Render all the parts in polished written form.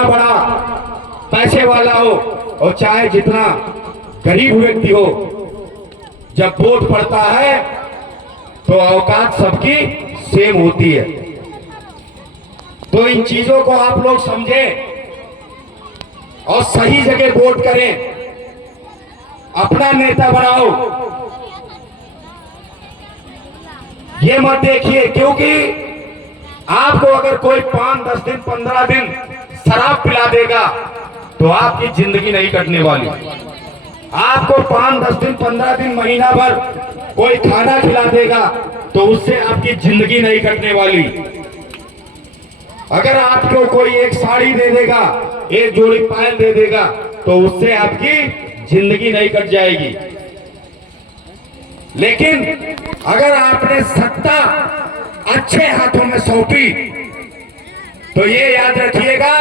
जितना बड़ा पैसे वाला हो और चाहे जितना गरीब व्यक्ति हो, जब वोट पड़ता है तो औकात सबकी सेम होती है। तो इन चीजों को आप लोग समझें और सही जगह वोट करें, अपना नेता बनाओ। ये मत देखिए क्योंकि आपको अगर कोई 5, 10 दिन, 15 दिन शराब पिला देगा तो आपकी जिंदगी नहीं कटने वाली। आपको 5, 10 दिन, 15 दिन, महीना भर कोई खाना खिला देगा तो उससे आपकी जिंदगी नहीं कटने वाली। अगर आपको कोई एक साड़ी दे देगा, एक जोड़ी पायल दे देगा तो उससे आपकी जिंदगी नहीं कट जाएगी। लेकिन अगर आपने सत्ता अच्छे हाथों में सौंपी तो ये याद रखिएगा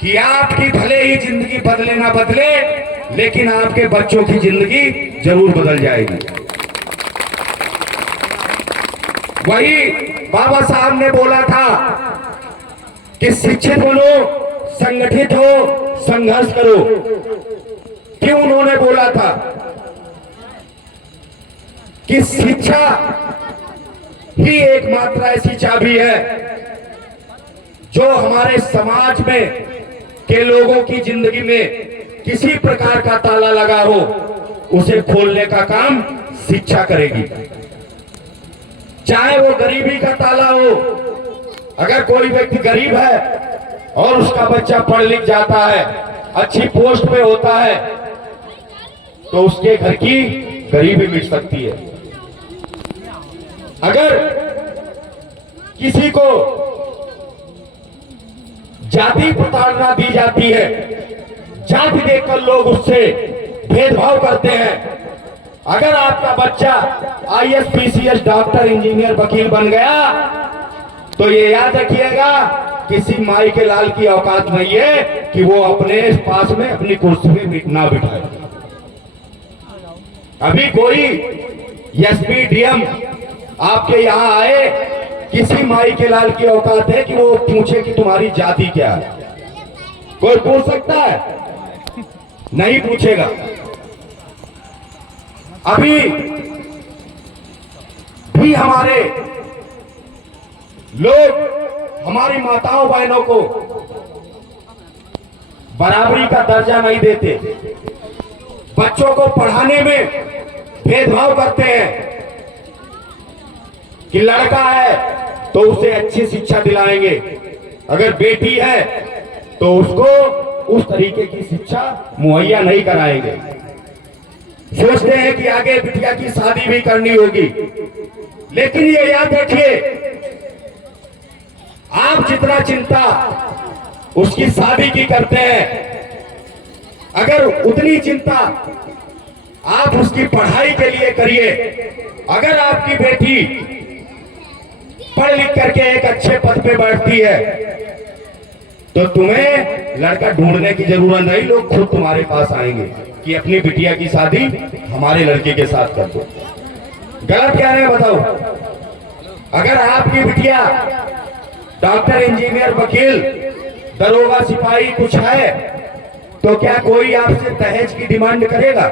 कि आपकी भले ही जिंदगी बदले ना बदले, लेकिन आपके बच्चों की जिंदगी जरूर बदल जाएगी। वही बाबा साहब ने बोला था कि शिक्षित बनो, संगठित हो, संघर्ष करो। क्यों उन्होंने बोला था कि शिक्षा ही एकमात्र ऐसी चाबी है जो हमारे समाज में के लोगों की जिंदगी में किसी प्रकार का ताला लगा हो उसे खोलने का काम शिक्षा करेगी। चाहे वो गरीबी का ताला हो, अगर कोई व्यक्ति गरीब है और उसका बच्चा पढ़ लिख जाता है, अच्छी पोस्ट पे होता है, तो उसके घर की गरीबी मिट सकती है। अगर किसी को जाति प्रताड़ना दी जाती है, जाति देखकर लोग उससे भेदभाव करते हैं, अगर आपका बच्चा आईएएस, पीसीएस, डॉक्टर, इंजीनियर, वकील बन गया तो ये याद रखिएगा किसी माई के लाल की औकात नहीं है कि वो अपने पास में अपनी कुर्सी पे ना बिठाए। अभी कोई एसपी, डीएम आपके यहां आए, किसी माई के लाल की औकात है कि वो पूछे कि तुम्हारी जाति क्या है? कोई पूछ सकता है? नहीं पूछेगा। अभी भी हमारे लोग हमारी माताओं बहनों को बराबरी का दर्जा नहीं देते, बच्चों को पढ़ाने में भेदभाव करते हैं कि लड़का है तो उसे अच्छी शिक्षा दिलाएंगे, अगर बेटी है तो उसको उस तरीके की शिक्षा मुहैया नहीं कराएंगे। सोचते हैं कि आगे बिटिया की शादी भी करनी होगी, लेकिन ये याद रखिए आप जितना चिंता उसकी शादी की करते हैं, अगर उतनी चिंता आप उसकी पढ़ाई के लिए करिए। अगर आपकी बेटी पढ़ लिख करके एक अच्छे पद पे बैठती है तो तुम्हें लड़का ढूंढने की जरूरत नहीं, लोग खुद तुम्हारे पास आएंगे कि अपनी बिटिया की शादी हमारे लड़के के साथ कर दो। गलत क्या है बताओ? अगर आपकी बिटिया डॉक्टर, इंजीनियर, वकील, दरोगा, सिपाही कुछ है तो क्या कोई आपसे दहेज की डिमांड करेगा?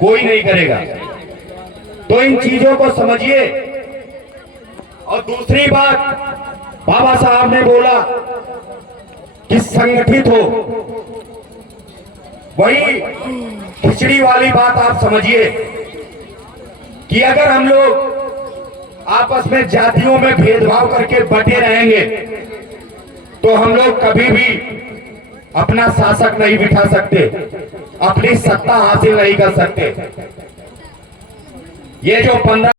कोई नहीं करेगा। तो इन चीजों को समझिए। और दूसरी बात, बाबा साहब ने बोला कि संगठित हो, वही खिचड़ी वाली बात आप समझिए कि अगर हम लोग आपस में जातियों में भेदभाव करके बटे रहेंगे तो हम लोग कभी भी अपना शासक नहीं बिठा सकते, अपनी सत्ता हासिल नहीं कर सकते। ये जो 15